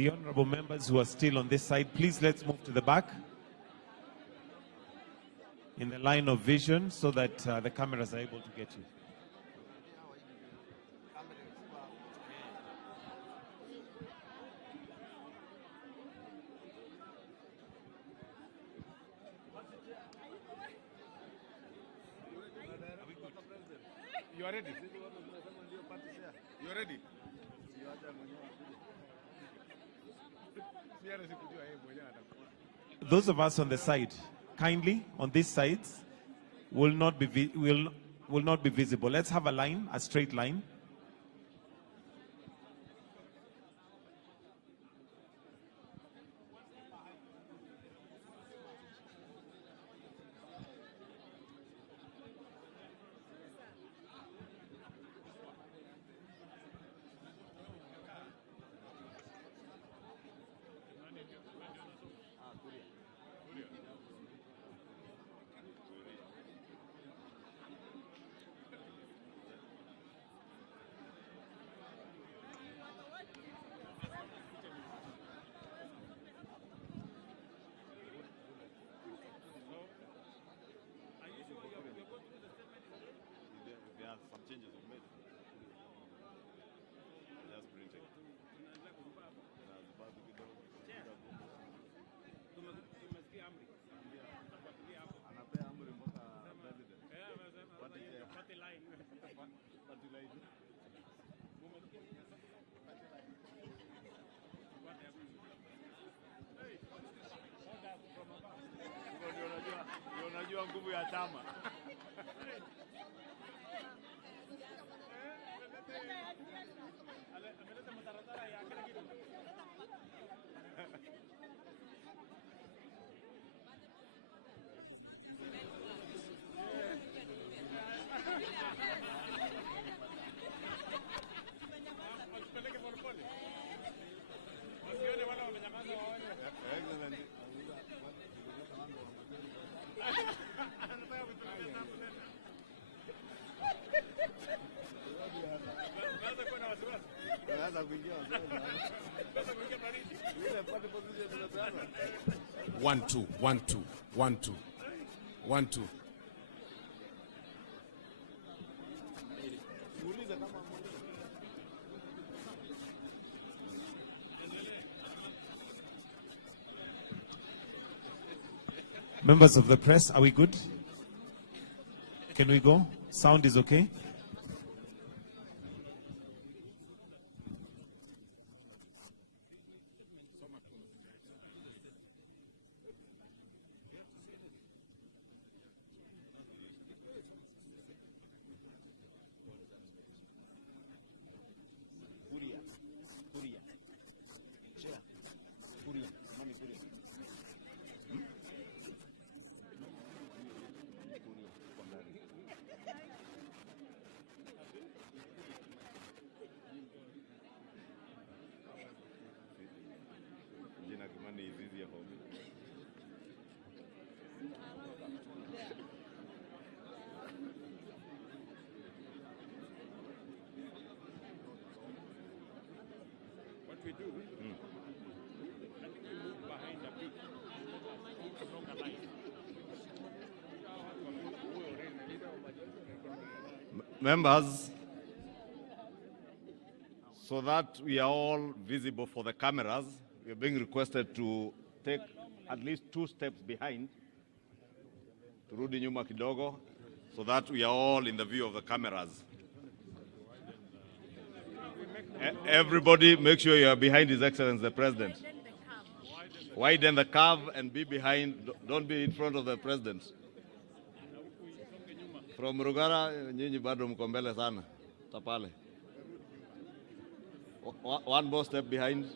The honorable members who are still on this side, please let's move to the back in the line of vision so that the cameras are able to get you. You are ready? You are ready? Those of us on the side, kindly on these sides, will not be visible. Let's have a line, a straight line. Unajua nguvu ya chama. One, two, 1, 2, 1, 2, 1, 2. Members of the press, are we good? Can we go? Sound is okay? We do. I think we move behind the bit. Along the line. Members, so that we are all visible for the cameras, we are being requested to take at least 2 steps behind, turudi nyuma kidogo, so that we are all in the view of the cameras. Everybody make sure you are behind His Excellency the President. Widen the curve and be behind, don't be in front of the President. From Rugara, nyinyi bado mko mbele sana. Tapale. One more step behind.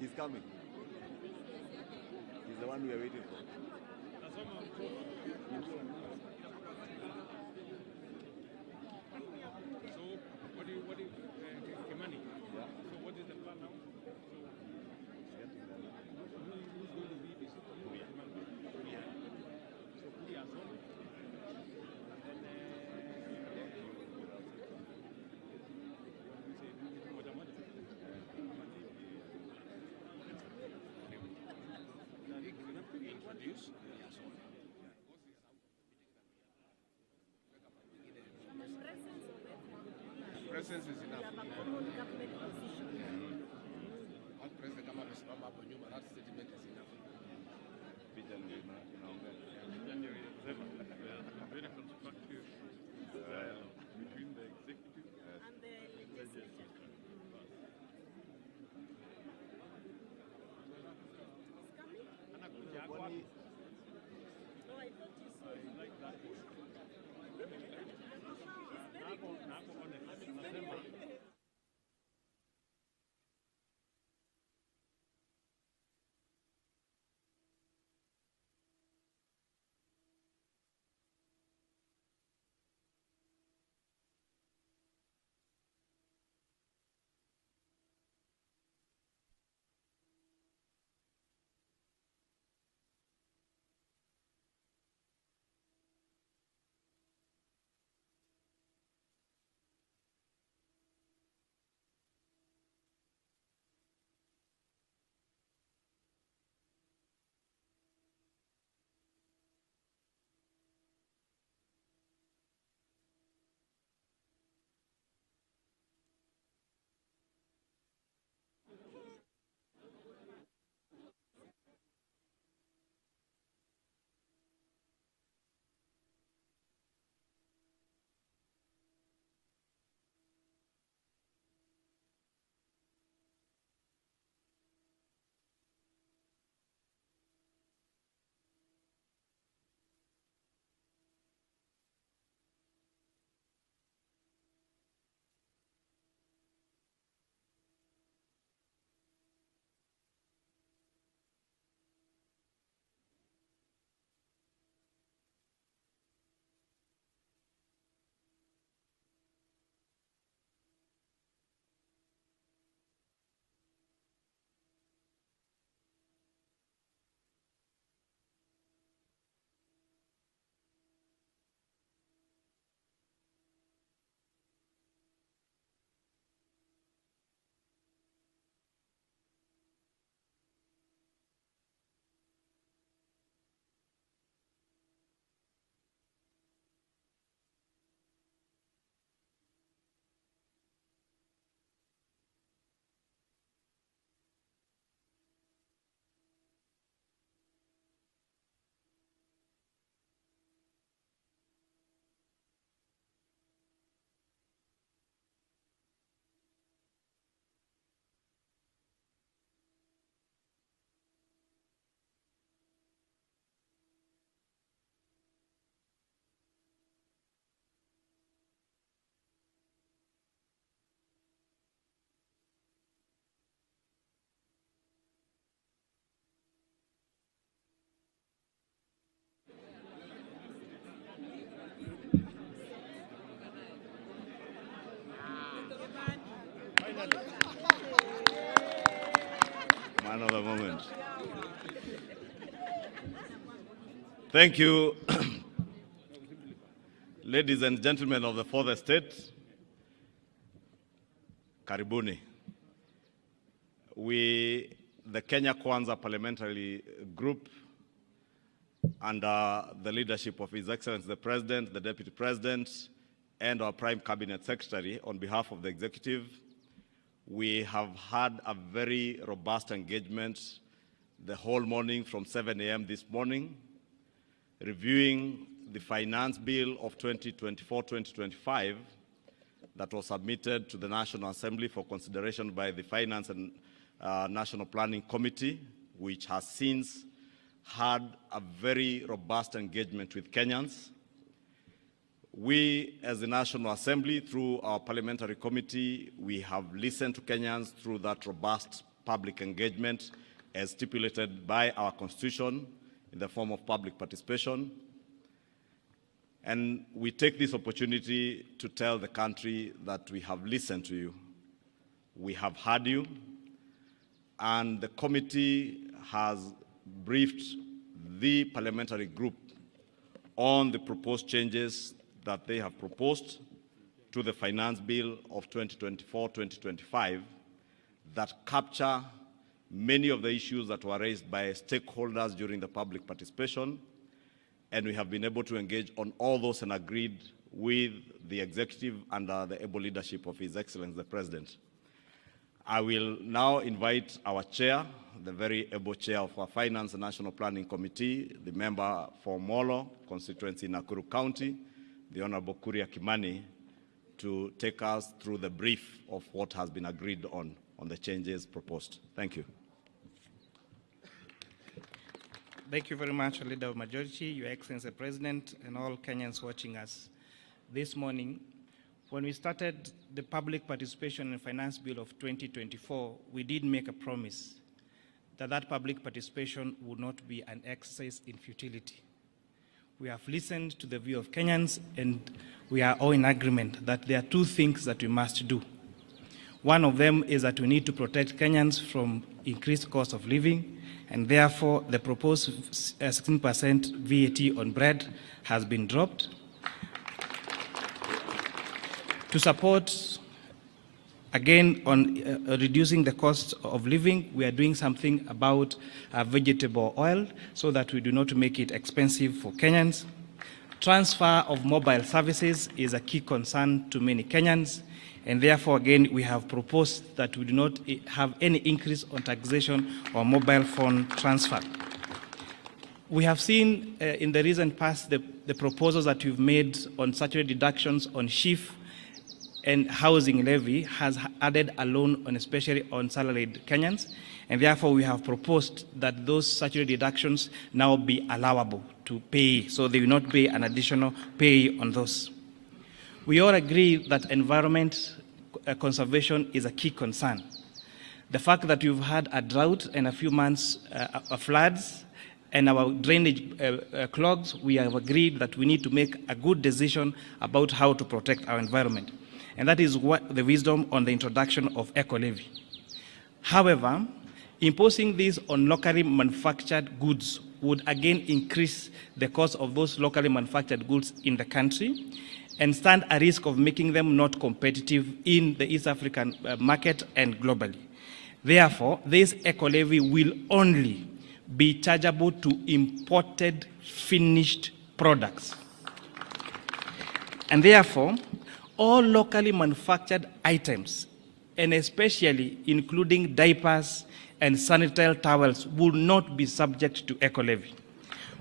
He's coming. He's the one we are waiting for. Kimani? Yeah. So what is the plan now? Who's going to lead this? Kuria. So Kuria is on. And then Presence is enough. At present, kama amesimama hapo nyuma, that statement is enough. very constructive between the executive and the legislature. anakuja hapa. No, I thought you saw. I like that one. Nako honest. Nasema Man of the moment. Thank you, ladies and gentlemen of the fourth estate. Karibuni. We, the Kenya Kwanza Parliamentary Group, under the leadership of His Excellency the President, the Deputy President, and our Prime Cabinet Secretary, on behalf of the Executive, we have had a very robust engagement the whole morning from 7 a.m. this morning, reviewing the Finance Bill of 2024-2025 that was submitted to the National Assembly for consideration by the Finance and National Planning Committee, which has since had a very robust engagement with Kenyans. We, as the National Assembly, through our parliamentary committee, we have listened to Kenyans through that robust public engagement as stipulated by our Constitution in the form of public participation. And we take this opportunity to tell the country that we have listened to you. We have heard you, and the committee has briefed the parliamentary group on the proposed changes that they have proposed to the Finance Bill of 2024-2025 that capture many of the issues that were raised by stakeholders during the public participation, and we have been able to engage on all those and agreed with the Executive under the able leadership of His Excellency the President. I will now invite our chair, the very able chair of our Finance and National Planning Committee, the member for Molo constituency in Nakuru County, the Honorable Kuria Kimani, to take us through the brief of what has been agreed on the changes proposed. Thank you. Thank you very much, Leader of Majority, Your Excellency President, and all Kenyans watching us this morning. When we started the public participation in Finance Bill of 2024, we did make a promise that that public participation would not be an exercise in futility. We have listened to the view of Kenyans, and we are all in agreement that there are two things that we must do. One of them is that we need to protect Kenyans from increased cost of living, and therefore the proposed 16% VAT on bread has been dropped. To support, again, on reducing the cost of living, we are doing something about vegetable oil so that we do not make it expensive for Kenyans. Transfer of mobile services is a key concern to many Kenyans, and therefore, again, we have proposed that we do not have any increase on taxation or mobile phone transfer. We have seen in the recent past the proposals that we've made on statutory deductions on SHIF and housing levy has added a loan on especially on salaried Kenyans, and therefore we have proposed that those statutory deductions now be allowable to pay, so they will not pay an additional pay on those. We all agree that environment conservation is a key concern. The fact that we've had a drought and a few months of floods and our drainage clogs, we have agreed that we need to make a good decision about how to protect our environment. And that is what the wisdom on the introduction of eco-levy. However, imposing this on locally manufactured goods would again increase the cost of those locally manufactured goods in the country and stand a risk of making them not competitive in the East African market and globally. Therefore, this eco-levy will only be chargeable to imported finished products. And therefore, all locally manufactured items, and especially including diapers and sanitary towels, will not be subject to eco-levy.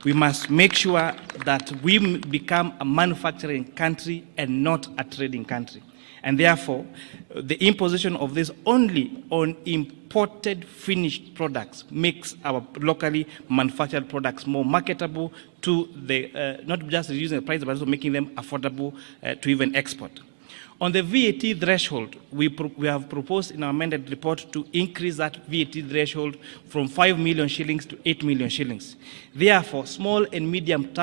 We must make sure that we become a manufacturing country and not a trading country. And therefore, the imposition of this only on imported finished products makes our locally manufactured products more marketable to the, not just reducing the price, but also making them affordable to even export. On the VAT threshold, we have proposed in our amended report to increase that VAT threshold from 5 million shillings to 8 million shillings. Therefore, small and medium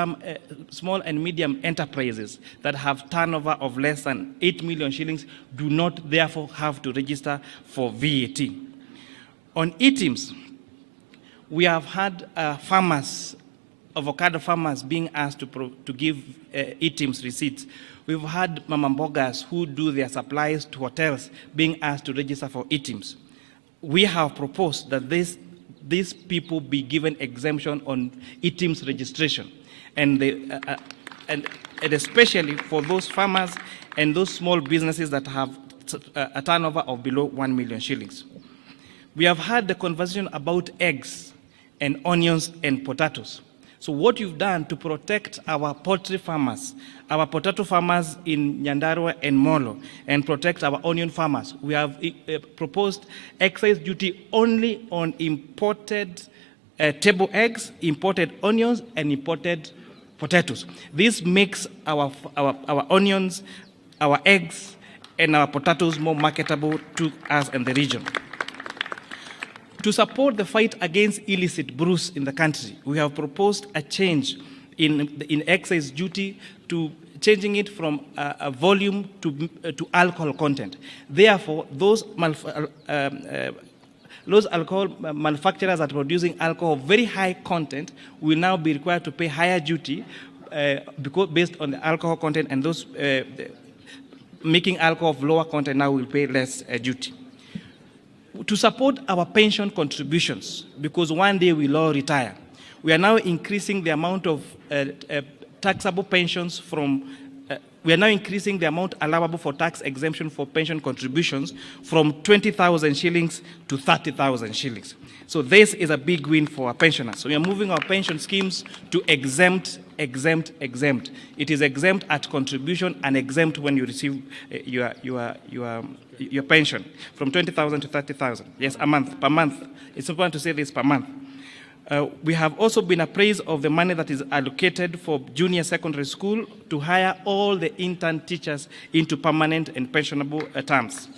enterprises that have turnover of less than 8 million shillings do not therefore have to register for VAT. On items, we have had farmers, avocado farmers, being asked to give items receipts. We've had mama mbogas who do their supplies to hotels being asked to register for items. We have proposed that this these people be given exemption on ITIM's registration. And especially for those farmers and those small businesses that have a turnover of below 1 million shillings. We have had the conversation about eggs and onions and potatoes. So what you've done to protect our poultry farmers, our potato farmers in Nyandarua and Molo, and protect our onion farmers, we have proposed excise duty only on imported table eggs, imported onions, and imported potatoes. This makes our onions, our eggs, and our potatoes more marketable to us and the region. To support the fight against illicit brews in the country, we have proposed a change in excise duty to changing it from a volume to alcohol content. Therefore, those alcohol manufacturers that are producing alcohol of very high content will now be required to pay higher duty because based on the alcohol content, and those making alcohol of lower content now will pay less duty. To support our pension contributions, because one day we'll all retire, we are now increasing the amount of taxable pensions from, we are now increasing the amount allowable for tax exemption for pension contributions from 20,000 shillings to 30,000 shillings. So this is a big win for our pensioners. So we are moving our pension schemes to exempt. It is exempt at contribution and exempt when you receive your pension from 20,000 to 30,000. Yes, a month, per month. It's important to say this, per month. We have also been appraised of the money that is allocated for junior secondary school to hire all the intern teachers into permanent and pensionable terms.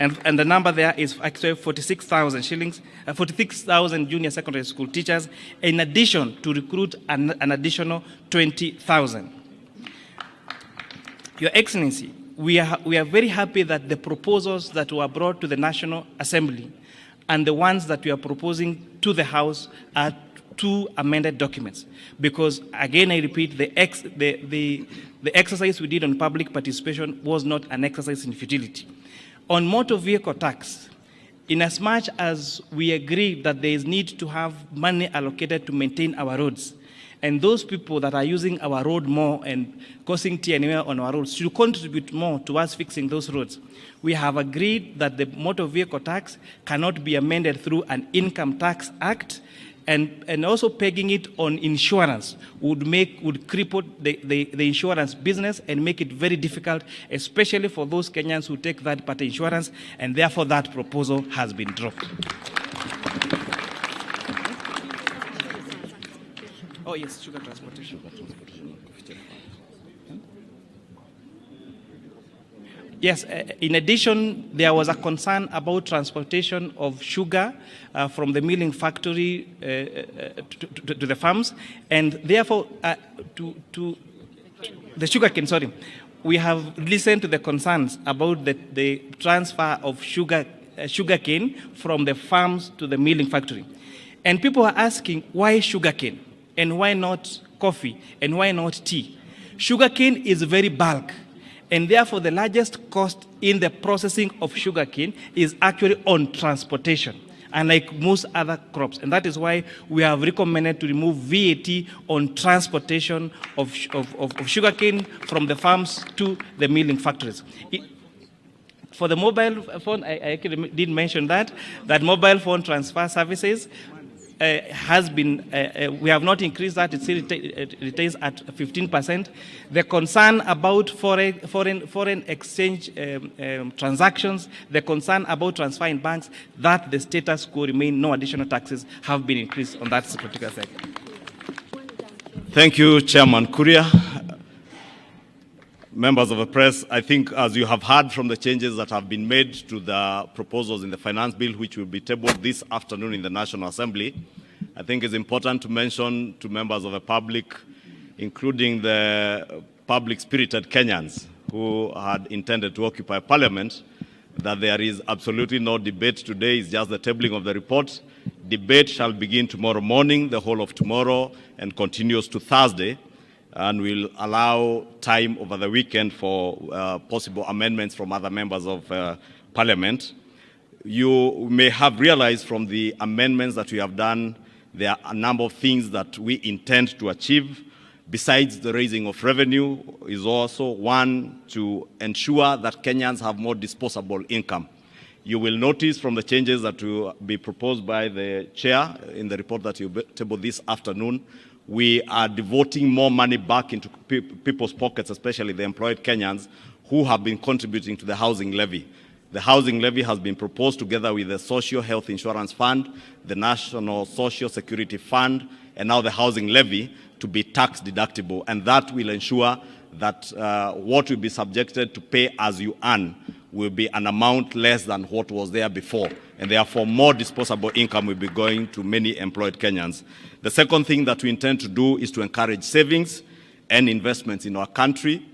And the number there is actually 46,000 shillings, 46,000 junior secondary school teachers, in addition to recruit an additional 20,000. Your Excellency, we are very happy that the proposals that were brought to the National Assembly and the ones that we are proposing to the House are two amended documents. Because, again, I repeat, the exercise we did on public participation was not an exercise in futility. On motor vehicle tax, inasmuch as we agree that there is need to have money allocated to maintain our roads, and those people that are using our road more and causing TNA on our roads should contribute more towards fixing those roads, we have agreed that the motor vehicle tax cannot be amended through an income tax act, and also pegging it on insurance would cripple the insurance business and make it very difficult, especially for those Kenyans who take third-party insurance, and therefore that proposal has been dropped. Oh yes, sugar transportation. Yes, in addition, there was a concern about transportation of sugar from the milling factory to the farms, and therefore to the sugarcane, sorry. We have listened to the concerns about the transfer of sugarcane from the farms to the milling factory. And people are asking, why sugarcane? And why not coffee? And why not tea? Sugarcane is very bulk. And therefore, the largest cost in the processing of sugarcane is actually on transportation, unlike most other crops. And that is why we have recommended to remove VAT on transportation of sugarcane from the farms to the milling factories. For the mobile phone, I actually did mention that mobile phone transfer services has been, we have not increased that, it still retains at 15%. The concern about foreign exchange transactions, the concern about transfer in banks, that the status quo remain, no additional taxes have been increased on that particular side. Thank you, Chairman Kuria. Members of the press, I think as you have heard from the changes that have been made to the proposals in the finance bill, which will be tabled this afternoon in the National Assembly, I think it's important to mention to members of the public, including the public-spirited Kenyans who had intended to occupy Parliament, that there is absolutely no debate today. It's just the tabling of the report. Debate shall begin tomorrow morning, the whole of tomorrow, and continues to Thursday, and will allow time over the weekend for possible amendments from other members of Parliament. You may have realized from the amendments that we have done, there are a number of things that we intend to achieve. Besides the raising of revenue, is also one to ensure that Kenyans have more disposable income. You will notice from the changes that will be proposed by the chair in the report that you tabled this afternoon, we are devoting more money back into people's pockets, especially the employed Kenyans who have been contributing to the housing levy. The housing levy has been proposed together with the Social Health Insurance Fund, the National Social Security Fund, and now the housing levy to be tax deductible. And that will ensure that what will be subjected to pay as you earn will be an amount less than what was there before. And therefore, more disposable income will be going to many employed Kenyans. The second thing that we intend to do is to encourage savings and investments in our country.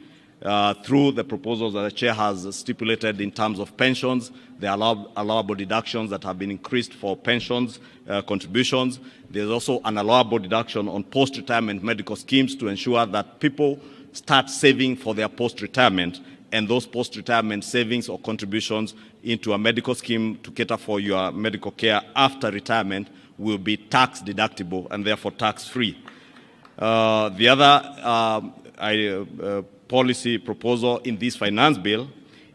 Through the proposals that the chair has stipulated in terms of pensions, the allowable deductions that have been increased for pensions contributions. There's also an allowable deduction on post-retirement medical schemes to ensure that people start saving for their post-retirement, and those post-retirement savings or contributions into a medical scheme to cater for your medical care after retirement will be tax deductible and therefore tax-free. The other policy proposal in this finance bill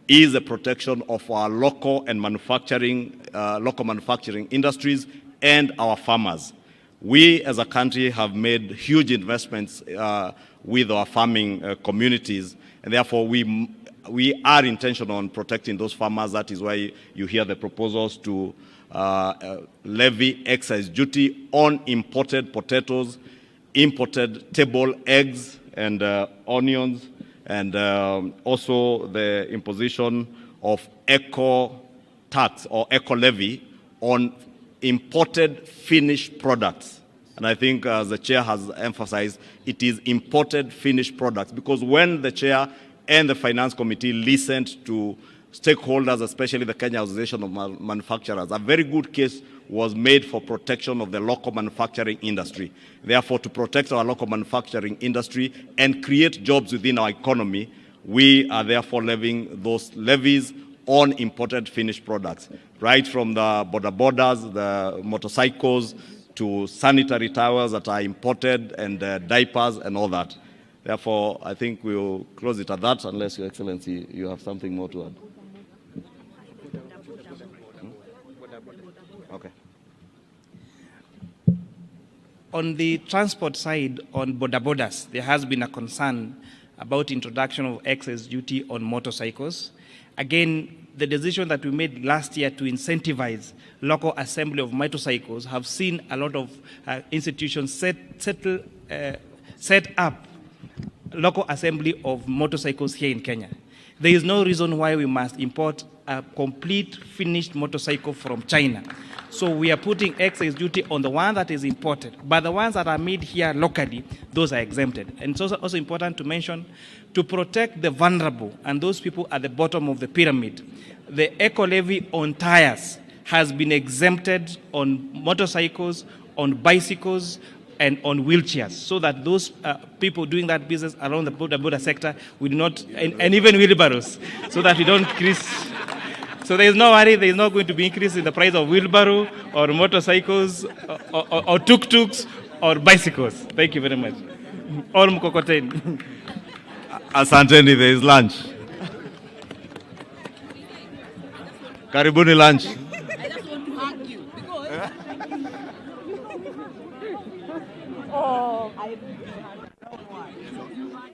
is the protection of our local manufacturing industries and our farmers. We as a country have made huge investments with our farming communities, and therefore we are intentional on protecting those farmers. That is why you hear the proposals to levy excise duty on imported potatoes, imported table eggs, and onions, and also the imposition of eco tax or eco levy on imported finished products. And I think, as the chair has emphasized, it is imported finished products, because when the chair and the finance committee listened to stakeholders, especially the Kenya Association of Manufacturers, a very good case was made for protection of the local manufacturing industry. Therefore, to protect our local manufacturing industry and create jobs within our economy, we are therefore levying those levies on imported finished products, right from the borders, the motorcycles, to sanitary towels that are imported, and diapers and all that. Therefore, I think we'll close it at that, unless, Your Excellency, you have something more to add. Okay. On the transport side, on borders, there has been a concern about introduction of excess duty on motorcycles. Again, the decision that we made last year to incentivize local assembly of motorcycles have seen a lot of institutions set up local assembly of motorcycles here in Kenya. There is no reason why we must import a complete finished motorcycle from China. So we are putting excise duty on the one that is imported, but the ones that are made here locally, those are exempted. And it's also important to mention, to protect the vulnerable and those people at the bottom of the pyramid, the eco levy on tires has been exempted on motorcycles, on bicycles, and on wheelchairs, so that those people doing that business around the border sector will not, and even wheelbarrows, so that we don't increase. So there is no worry, there is not going to be increase in the price of wheelbarrow or motorcycles or tuk-tuks or bicycles. Thank you very much. Or mkokoteni. Asanteni, there is lunch. Karibuni lunch. I just want to hug you because. Oh, I don't know why.